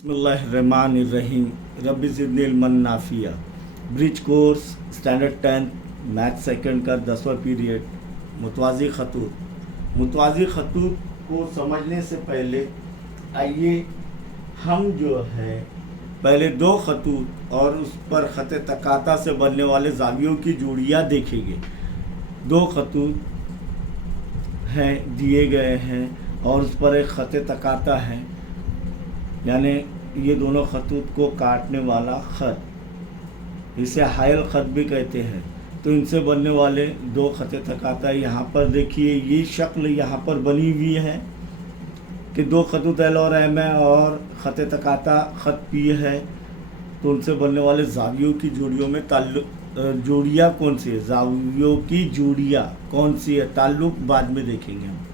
बिस्मिल्लाहिर्रहमानिर्रहीम रब्बि ज़िदनी इल्मन नाफिया। Bridge course standard 10 math second का 10वां पीरियड मुतवाज़ी ख़तूत को समझने से पहले आइए हम जो है पहले दो ख़तूत और उस पर ख़त तकाता से बनने वाले ज़ावियों की जोड़ियाँ देखेंगे। दो ख़तूत हैं दिए गए हैं और उस पर एक ख़त तकाता है, यानी ये दोनों ख़तूत को काटने वाला ख़त, इसे हायल ख़त भी कहते हैं। तो इनसे बनने वाले दो ख़त तकाता यहाँ पर देखिए, ये शक्ल यहाँ पर बनी हुई है कि दो ख़तूत एल और एम है और ख़त तकाता ख़त पी है। तो उनसे बनने वाले ज़ावियों की जोड़ियों में जोड़ियाँ कौन सी है, ज़ावियों की जोड़ियाँ कौन सी है, ताल्लुक़ बाद में देखेंगे हम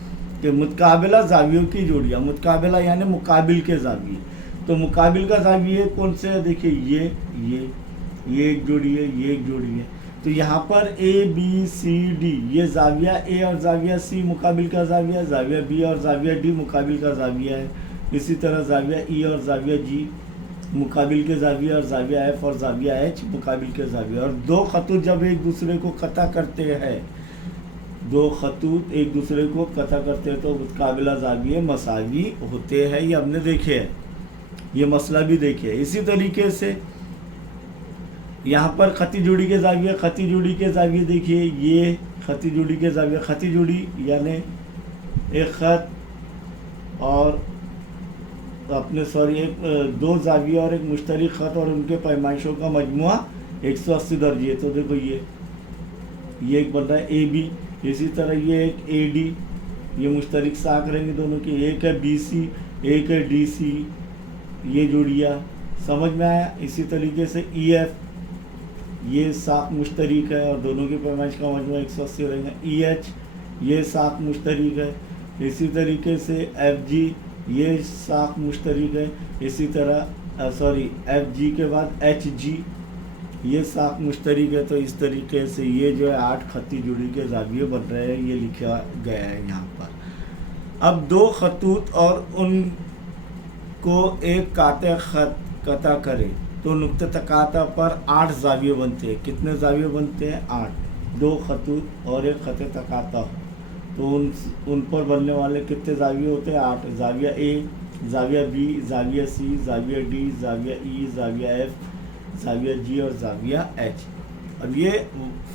कि मुतकाबिला ज़ावियों की जोड़ियाँ, मुतकाबिला यानी मुकाबिल के ज़ाविये। तो मुकाबिल का ज़ाविये कौन से है, देखिए ये एक जोड़ी है, ये एक जोड़ी है। तो यहाँ पर ए बी सी डी, ये ज़ाविया ए और ज़ाविया सी मुकाबिल का ज़ाविया, ज़ाविया बी और ज़ाविया डी मुकाबिल का ज़ाविया है। इसी तरह ज़ाविया ई और ज़ाविया जी मुकाबिल के ज़ाविया, और ज़ाविया एफ और ज़ाविया एच मुकाबिल के ज़ाविया। और दो ख़तूत जब एक दूसरे को कता करते हैं, दो ख़तूत एक दूसरे को कता करते हैं तो मुतकाबिला ज़ाविये मसावी होते हैं। ये हमने देखे है, ये मसला भी देखे है। इसी तरीके से यहाँ पर खती जोड़ी के ज़ाविये, खती जोड़ी के ज़ाविये देखिए, ये खती जोड़ी के ज़ाविये, खती जोड़ी यानी एक ख़त और एक दो ज़ाविये और एक मुश्तरक ख़त और उनके पैमाइशों का मजमुआ 180 दर्जे। तो देखो ये एक बन रहा है ए बी, इसी तरह ये एक ए डी, ये मुश्तरक साख रहेंगे दोनों की। एक है बी सी, एक है डी सी, ये जोड़ियाँ समझ में आया। इसी तरीके से ई एफ, ये साख मुश्तरक है और दोनों की पैमाइश का मजमुआ 180 रहेगा। ई एच, ये साख मुश्तरक है। इसी तरीके से एफ जी, ये साख मुश्तरक है। इसी तरह एफ जी के बाद एच जी, ये साख मुश्तरक है। तो इस तरीके से ये जो है 8 खती जोड़ी के ज़ाविये बन रहे हैं, ये लिखा गया है यहाँ पर। अब दो ख़तूत और उनको एक काते ख़त कता करे तो नुक्ते तकाता पर 8 ज़ाविये बनते हैं। कितने ज़ाविये बनते हैं? 8। दो ख़तूत और एक ख़त तकाता हो तो उन पर बनने वाले कितने ज़ाविये होते हैं? 8। ज़ाविया ए, ज़ाविया बी, ज़ाविया सी, ज़ाविया डी, ज़ाविया ई, ज़ाविया एफ, ज़ाविया जी और ज़ाविया एच। अब ये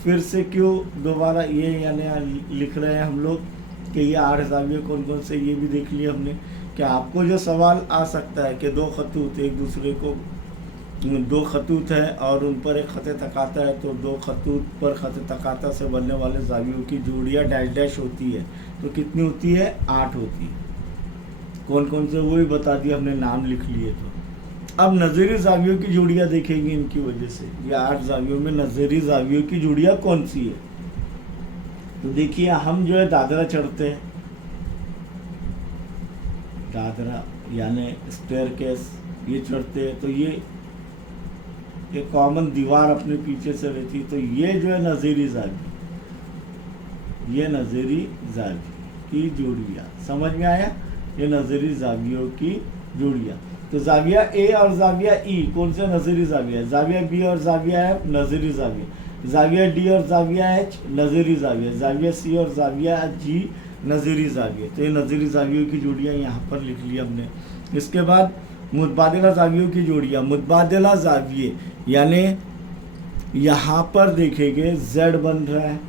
फिर से क्यों दोबारा ये यानी लिख रहे हैं हम लोग कि ये 8 ज़ाविये कौन कौन से, ये भी देख लिया हमने। कि आपको जो सवाल आ सकता है कि दो ख़तूत एक दूसरे को, दो ख़तूत है और उन पर एक ख़त तकाता है, तो दो ख़तूत पर ख़त तकाता से बनने वाले ज़ावियों की जोड़ियाँ डैश डैश होती है। तो कितनी होती है? 8 होती है। कौन कौन से वो भी बता दिया हमने, नाम लिख लिए। तो अब नज़री ज़ावियों की जोड़ियाँ देखेंगे इनकी वजह से। ये 8 ज़ावियों में नज़री ज़ावियों की जोड़ियाँ कौन सी है? तो देखिए, हम जो है दादरा चढ़ते हैं, दादरा यानी स्टेयरकेस, ये चढ़ते हैं तो ये एक कॉमन दीवार अपने पीछे से रहती, तो ये जो है नज़ीरी ज़ाविया, ये नज़ीरी ज़ाविया की जोड़ियाँ। समझ में आया? ये नज़ीरी ज़ावियों की जोड़ियाँ। तो ज़ाविया ए और ज़ाविया ई कौन से नज़ीरी ज़ाविया? ज़ाविया बी और ज़ाविया एफ नज़ीरी ज़ाविया, ज़ाविया डी और ज़ाविया एच नज़ीरी ज़ाविया, ज़ाविया सी और ज़ाविया जी नज़ीरी ज़ाविया। तो ये नज़ीरी ज़ावियों की जोड़ियाँ यहाँ पर लिख ली हमने। इसके बाद मुतबादिला ज़ावियों की जोड़ियाँ। मुतबादिला ज़ाविये यानी यहाँ पर देखेंगे Z बन रहा है,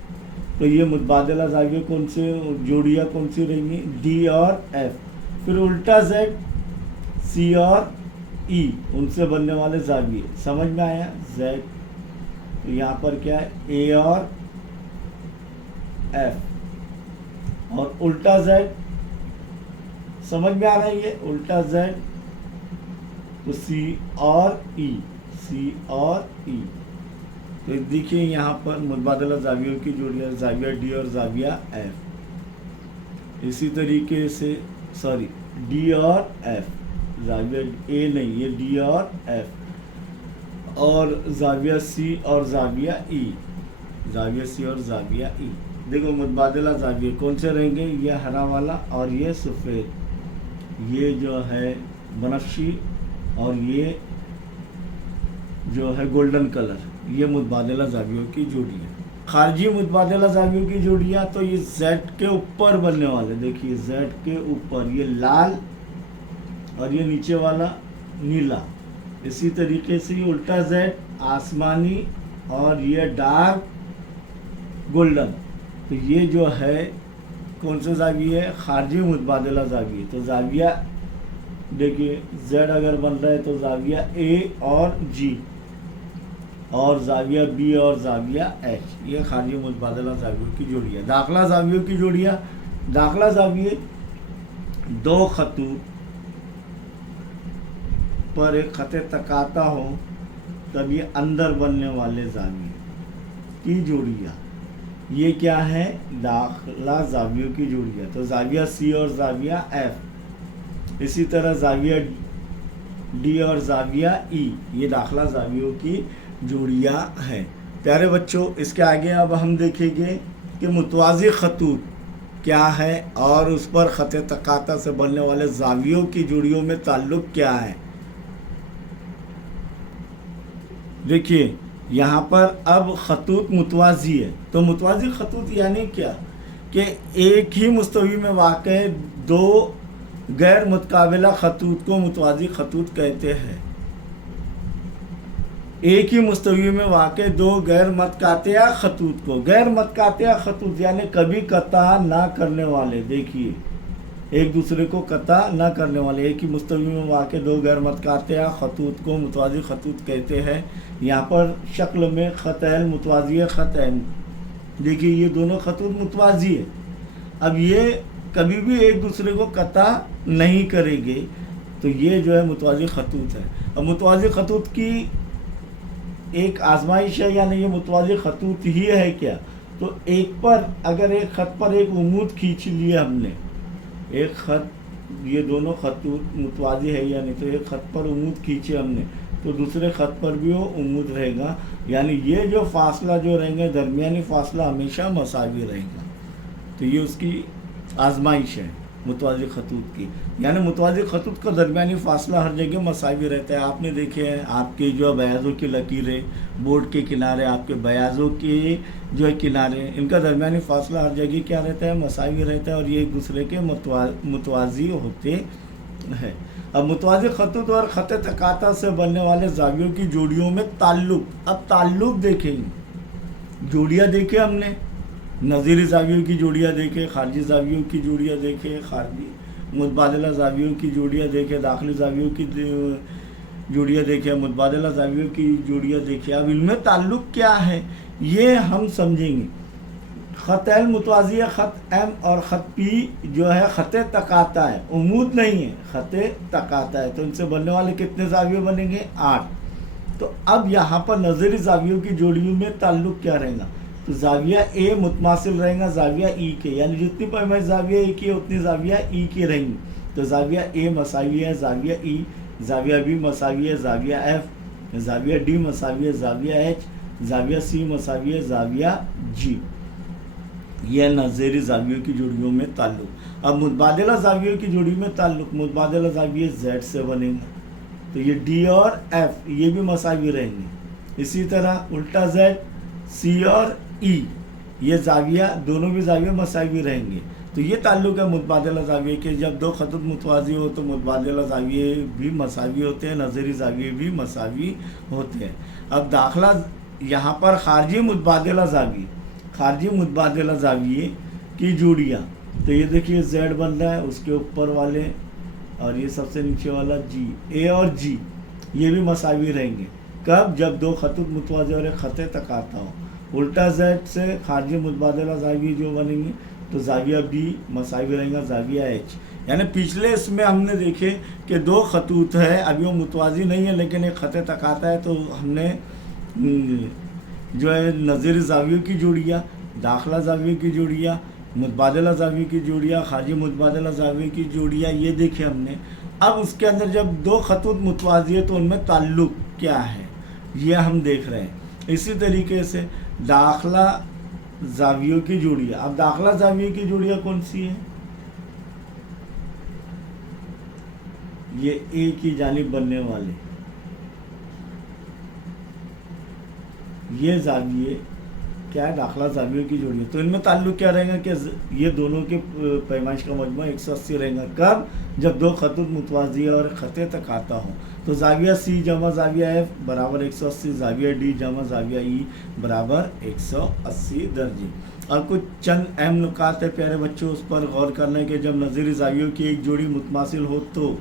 तो ये मुतबादिला ज़ाविये कौन से जोड़ियाँ कौन सी रहेंगी? D और F। फिर उल्टा Z, C और E, उनसे बनने वाले ज़ाविये। समझ में आया? Z, तो यहाँ पर क्या है? A और F। और उल्टा Z, समझ में आ रहा है? ये उल्टा Z तो C और E, C और E। तो देखिए यहाँ पर मुतबादिला ज़ावियों की जोड़ियाँ, ज़ाविया डी और ज़ाविया एफ। इसी तरीके से डी और एफ, ज़ाविया ए नहीं, ये डी और एफ। और ज़ाविया सी और ज़ाविया ई, ज़ाविया सी और ज़ाविया ई। देखो मुतबादिला ज़ाविये कौन से रहेंगे? ये हरा वाला और ये सफ़ेद, ये जो है बनफशी اور یہ جو ہے گولڈن کلر، یہ متبادلہ زاویوں کی جوڑی ہے۔ خارجی متبادلہ زاویوں کی جوڑیاں تو یہ زیڈ کے اوپر بننے والے، دیکھیے زیڈ کے اوپر یہ لال اور یہ نیچے والا نیلا، اسی طریقے سے یہ الٹا زیڈ آسمانی اور یہ ڈارک گولڈن، تو یہ جو ہے کون سے زاویے ہے؟ خارجی متبادلہ زاویے۔ تو زاویہ دیکھیے زیڈ اگر بن رہا ہے تو زاویہ اے اور جی، اور زاویہ بی اور زاویہ ایچ، یہ خارجی متبادلہ زاویوں کی جوڑی ہے۔ داخلہ زاویوں کی جوڑیاں، داخلہ زاویے دو خطوط پر ایک خط تقاطع ہو تب یہ اندر بننے والے زاویے کی جوڑیاں، یہ کیا ہے؟ داخلہ زاویوں کی جوڑیاں۔ تو زاویہ سی اور زاویہ ایف، اسی طرح زاویہ ڈی اور زاویہ ای، یہ داخلہ زاویوں کی جوڑیاں ہیں۔ پیارے بچوں، اس کے آگے اب ہم دیکھیں گے کہ متوازی خطوط کیا ہے اور اس پر خط تقاطع سے بننے والے زاویوں کی جوڑیوں میں تعلق کیا ہے۔ دیکھیے یہاں پر اب خطوط متوازی ہے، تو متوازی خطوط یعنی کیا کہ ایک ہی مستوی میں واقع دو غیر متقابلہ خطوط کو متوازی خطوط کہتے ہیں۔ ایک ہی مستوی میں واقع دو غیر متقاطع خطوط کو، غیر متقاطع خطوط یعنی کبھی قطع نہ کرنے والے، دیکھیے ایک دوسرے کو قطع نہ کرنے والے، ایک ہی مستوی میں واقع دو غیر متقاطع خطوط کو متوازی خطوط کہتے ہیں۔ یہاں پر شکل میں خطین متوازی ہے، خطین، دیکھیے یہ دونوں خطوط متوازی ہے، اب یہ کبھی بھی ایک دوسرے کو قطع نہیں کریں گے، تو یہ جو ہے متوازی خطوط ہے۔ اب متوازی خطوط کی ایک آزمائش ہے، یعنی یہ متوازی خطوط ہی ہے کیا؟ تو ایک پر اگر ایک خط پر ایک عمود کھینچ لیا ہم نے، ایک خط، یہ دونوں خطوط متوازی ہے یا نہیں، تو ایک خط پر عمود کھینچے ہم نے تو دوسرے خط پر بھی وہ عمود رہے گا، یعنی یہ جو فاصلہ جو رہیں گے درمیانی فاصلہ ہمیشہ مساوی رہے گا۔ تو یہ اس کی آزمائش ہے متوازی خطوط کی، یعنی متوازی خطوط کا درمیانی فاصلہ ہر جگہ مساوی رہتا ہے۔ آپ نے دیکھے ہیں آپ کے جو بیاضوں کی لکیریں، بورڈ کے کنارے، آپ کے بیاضوں کے جو کنارے، ان کا درمیانی فاصلہ ہر جگہ کیا رہتا ہے؟ مساوی رہتا ہے، اور یہ ایک دوسرے کے متوازی ہوتے ہیں۔ اب متوازی خطوط اور خط تقاطع سے بننے والے زاویوں کی جوڑیوں میں تعلق، اب تعلق دیکھیں گے، جوڑیاں دیکھیں ہم نے، نظیری زاویوں کی جوڑیاں دیکھیں، خارجی زاویوں کی جوڑیاں دیکھیں، خارجی متبادلہ زاویوں کی جوڑیاں دیکھیں، داخلی زاویوں کی جوڑیاں دیکھیں، متبادلہ زاویوں کی جوڑیاں دیکھیں۔ اب ان میں تعلق کیا ہے یہ ہم سمجھیں گے۔ خط ایل متوازی ہے، خط ایم اور خط پی جو ہے خط تقاطع ہے، عمود نہیں ہے، خط تقاطع ہے، تو ان سے بننے والے کتنے زاویے بنیں گے؟ 8۔ تو اب یہاں پر نظری زاویوں کی جوڑیوں میں تعلق کیا رہے گا؟ تو زاویہ اے متماثل رہے گا زاویہ ای کے، یعنی جتنی پیمائش زاویہ اے کی اتنی زاویہ ای کی رہیں گی، تو زاویہ اے مساوی ہے زاویہ ای، زاویہ بی مساوی ہے زاویہ ایف، زاویہ ڈی مساوی ہے زاویہ ایچ، زاویہ سی مساوی ہے زاویہ جی۔ یہ نظری زاویوں کی جوڑیوں میں تعلق۔ اب متبادلہ زاویوں کی جوڑی میں تعلق، متبادلہ زاویہ زیڈ سے بنے گا، تو یہ ڈی اور ایف یہ بھی مساوی رہیں گے، اسی طرح الٹا زیڈ، سی اور ای، یہ زاویہ دونوں بھی زاویہ مساوی رہیں گے۔ تو یہ تعلق ہے متبادلہ زاویے کے، جب دو خطوط متوازی ہو تو متبادلہ زاویے بھی مساوی ہوتے ہیں، نظری زاویے بھی مساوی ہوتے ہیں۔ اب داخلہ یہاں پر خارجی متبادلہ زاویے، خارجی متبادلہ زاویے کی جوڑیاں، تو یہ دیکھیے زیڈ بن رہا ہے، اس کے اوپر والے اور یہ سب سے نیچے والا جی، اے اور جی یہ بھی مساوی رہیں گے۔ کب؟ جب دو خطوط متوازی اور ایک خط تقاطع ہو۔ الٹا زیڈ سے خارجی متبادلہ زاویے جو بنیں گے تو زاویہ بی مساوی رہیں گا زاویہ ایچ، یعنی پچھلے اس میں ہم نے دیکھے کہ دو خطوط ہے، ابھی وہ متوازی نہیں ہے لیکن ایک خط تقاطع ہے، تو ہم نے جو ہے نظری زاویوں کی جوڑیاں، داخلہ زاویوں کی جوڑیاں، متبادلہ زاویوں کی جوڑیاں، خارجی متبادلہ زاویوں کی جوڑیاں یہ دیکھے ہم نے۔ اب اس کے اندر جب دو خطوط متوازی ہے تو ان میں تعلق کیا ہے یہ ہم دیکھ رہے ہیں۔ اسی طریقے سے داخلہ زاویوں کی جوڑیاں، اب داخلہ زاویوں کی جوڑیاں کون سی ہیں؟ ये ए की जानिब बनने वाले ये जाविये क्या है, दाखला जावियों की जोड़ी है। तो इनमें ताल्लुक क्या रहेगा कि ये दोनों के पैमाइश का मजमू 180 रहेगा। कब? जब दो खतूत मुतवाज़ी और ख़ते तक आता हो। तो जाविया सी जमा जाविया एफ बराबर 180, जाविया डी जमा जाविया ई बराबर 180 दर्जे। और कुछ चंद अहम नुकात है प्यारे बच्चों, उस पर गौर करने के। जब नज़ीरी जावियों की एक जोड़ी मुतमासिल हो तो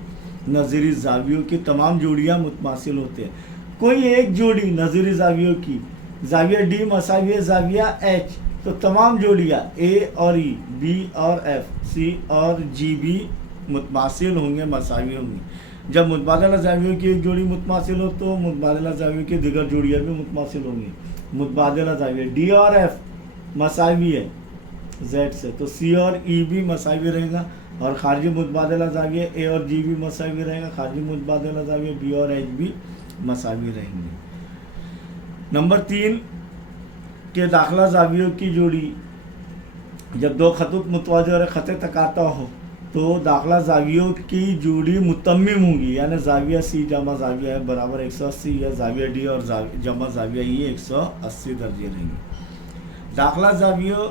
नज़ीरी जावियों की तमाम जोड़ियाँ मुतमासिल होते हैं। कोई एक जोड़ी नज़ीरी जावियों की जाविया डी मसावी जाविया एच, तो तमाम जोड़ियाँ ए और ई, बी और एफ, सी और जी भी मुतमासिल होंगे, मसावी होंगी। जब मुतबादला जावियों की एक जोड़ी मुतमासिल हो तो मुतबादला जावियों की दिगर जोड़ियाँ भी मुतमासिल होंगी। मुतबादला जाविया डी और एफ मसावी है जेड से, तो सी और ई भी मसावी रहेगा। और खारजी मुतबादला जाविया ए और जी भी मसावी रहेगा। खारजी मुतबादला जाविया बी और एच भी मसावी रहेंगे। नंबर 3 के दाखला जावियों की जोड़ी जब दो खतूत मुतवाज़ी और ख़ते तक आता हो तो दाखला जावियों की जोड़ी मुतम्मिम होंगी, यानी जाविया सी जमा जाविया है बराबर 180, या जाविया डी और जमा जाविया ई 180 दर्जे रहेंगे। दाखला जावियों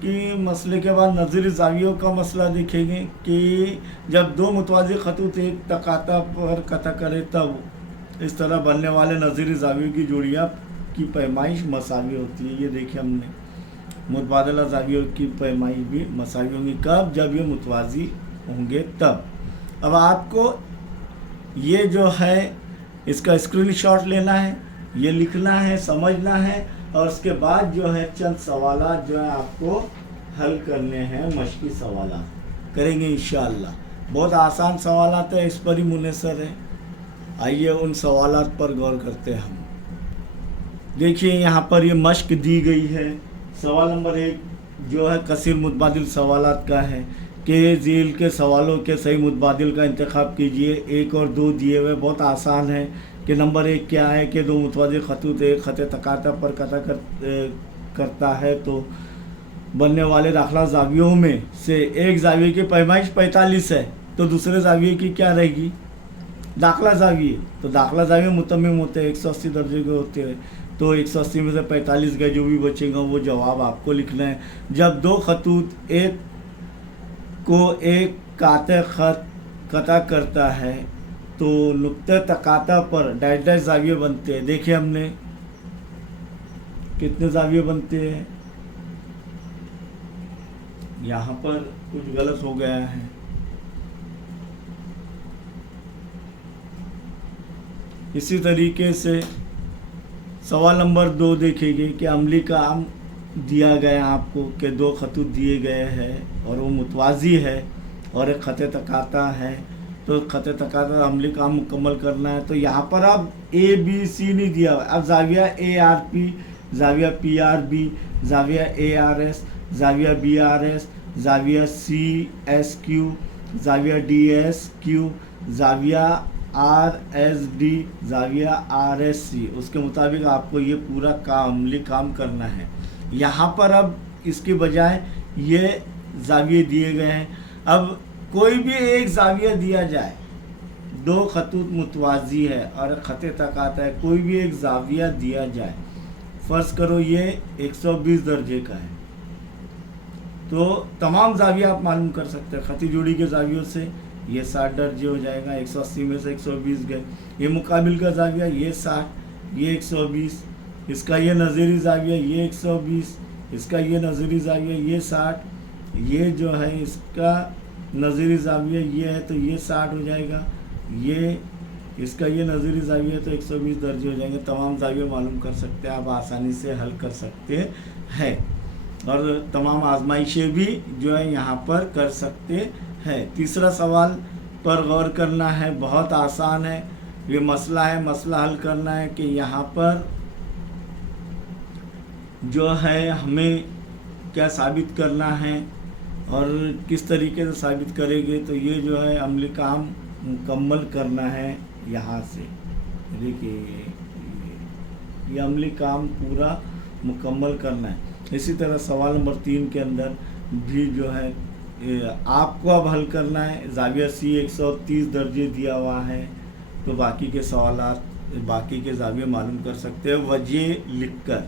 की मसले के बाद नज़ीरी जावियों का मसला देखेंगे कि जब दो मुतवाज़ी खतूत एक तकाता पर कता करे तब इस तरह बनने वाले नज़ीरी जावियों की जोड़ियाँ की पैमाइश मसावी होती है। ये देखिए हमने मुतबादला जावियों की पैमाइश भी मसावी होंगी। कब? जब ये मुतवाज़ी होंगे तब। अब आपको ये जो है इसका स्क्रीनशॉट लेना है, ये लिखना है, समझना है, और उसके बाद जो है चंद सवालात जो है आपको हल करने हैं, मशकी सवालात करेंगे इंशाअल्लाह। बहुत आसान सवालात है, इस पर ही मुनहसर है। आइए उन सवालात पर गौर करते हैं हम। देखिए यहाँ पर ये मश्क दी गई है। सवाल नंबर 1 जो है कसीर मुतबादिल सवालात का है कि झील के सवालों के सही मुतबादिल का इंतखाब कीजिए। 1 और 2 दिए हुए, बहुत आसान है। कि नंबर 1 क्या है कि दो मुतवाज़ी खतूत एक ख़ते तकाता पर कता करता है तो बनने वाले दाखला जावियों में से एक जाविये की पैमाइश 45 है, तो दूसरे जाविये की क्या रहेगी? दाखला जाविये। तो दाखला जाविये मुतम्मिम होते हैं, 180 दर्जे के होते हैं, तो 180 में से 45 गए, जो भी बचेगा वो जवाब आपको लिखना है। जब दो खतूत एक को एक काते खत कता करता है तो नुक्ते तकाता पर डैश डैश जाविये बनते हैं। देखिए हमने कितने जाविये बनते हैं, यहाँ पर कुछ गलत हो गया है। इसी तरीके से सवाल नंबर 2 देखेंगे कि अमली काम दिया गया आपको कि दो खतूत दिए गए हैं और वो मुतवाज़ी है और एक ख़ते तकाता है, तो ख़ते तकाता अमली काम मुकम्मल करना है। तो यहाँ पर अब ए बी सी नहीं दिया हुआ, अब जाविया ए आर पी, जाविया पी आर बी, जाविया ए आर एस, जाविया बी आर एस, जाविया सी एस क्यू, जाविया डी एस क्यू, जाविया आर एस डी, जाविया आर एस सी, उसके मुताबिक आपको ये पूरा अमली काम करना है। यहाँ पर अब इसके बजाय ये जाविये दिए गए हैं। अब कोई भी एक जाविया दिया जाए, दो खतूत मुतवाज़ी है और ख़ते तक आता है, कोई भी एक जाविया दिया जाए, फ़र्ज़ करो ये 120 दर्जे का है, तो तमाम जाविया आप मालूम कर सकते हैं। ख़ती जोड़ी के जावियों से ये 60 दर्जे हो जाएगा, 180 में से 120 गए। ये मुकाबिल का जाविया ये 60, ये 120, इसका ये नज़ीरी जाविया ये 120, इसका ये नज़ीरी जाविया ये 60, ये जो है इसका नज़ीरी जाविया ये है तो ये 60 हो जाएगा, ये इसका ये नज़ीरी जाविया है तो 120 दर्जे हो जाएंगे। तमाम जाविया मालूम कर सकते हैं, आप आसानी से हल कर सकते हैं और तमाम आजमाइशें भी जो है यहाँ पर कर सकते हैं। तीसरा सवाल पर गौर करना है, बहुत आसान है। ये मसला है, मसला हल करना है कि यहाँ पर जो है हमें क्या साबित करना है और किस तरीके से साबित करेंगे। तो ये जो है अमली काम मुकम्मल करना है यहाँ से। देखिए ये अमली काम पूरा मुकम्मल करना है। इसी तरह सवाल नंबर 3 के अंदर भी जो है आपको अब हल करना है। जाविया सी 130 दर्जे दिया हुआ है, तो बाकी के सवालात बाकी के जाविये मालूम कर सकते हैं वजह लिखकर।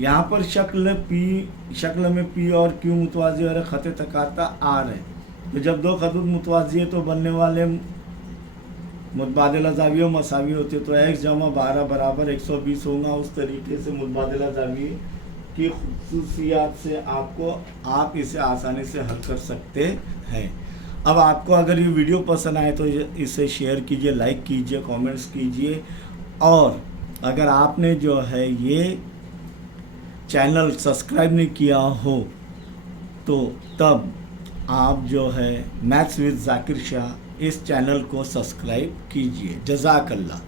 यहाँ पर शक्ल में पी और क्यू मुतवाज़ी और ख़त तकाता आर है, तो जब दो खतूत मुतवाज़ी है तो बनने वाले मुतबादिला जाविये मसावी होते, तो x जमा 12 बराबर 120 होगा। उस तरीके से मुतबादिला जाविये की खुसूसियात से आप इसे आसानी से हल कर सकते हैं। अब आपको अगर ये वीडियो पसंद आए तो इसे शेयर कीजिए, लाइक कीजिए, कमेंट्स कीजिए, और अगर आपने जो है ये चैनल सब्सक्राइब नहीं किया हो तो तब आप जो है मैथ्स विद जाकिर शाह इस चैनल को सब्सक्राइब कीजिए। जज़ाकल्लाह।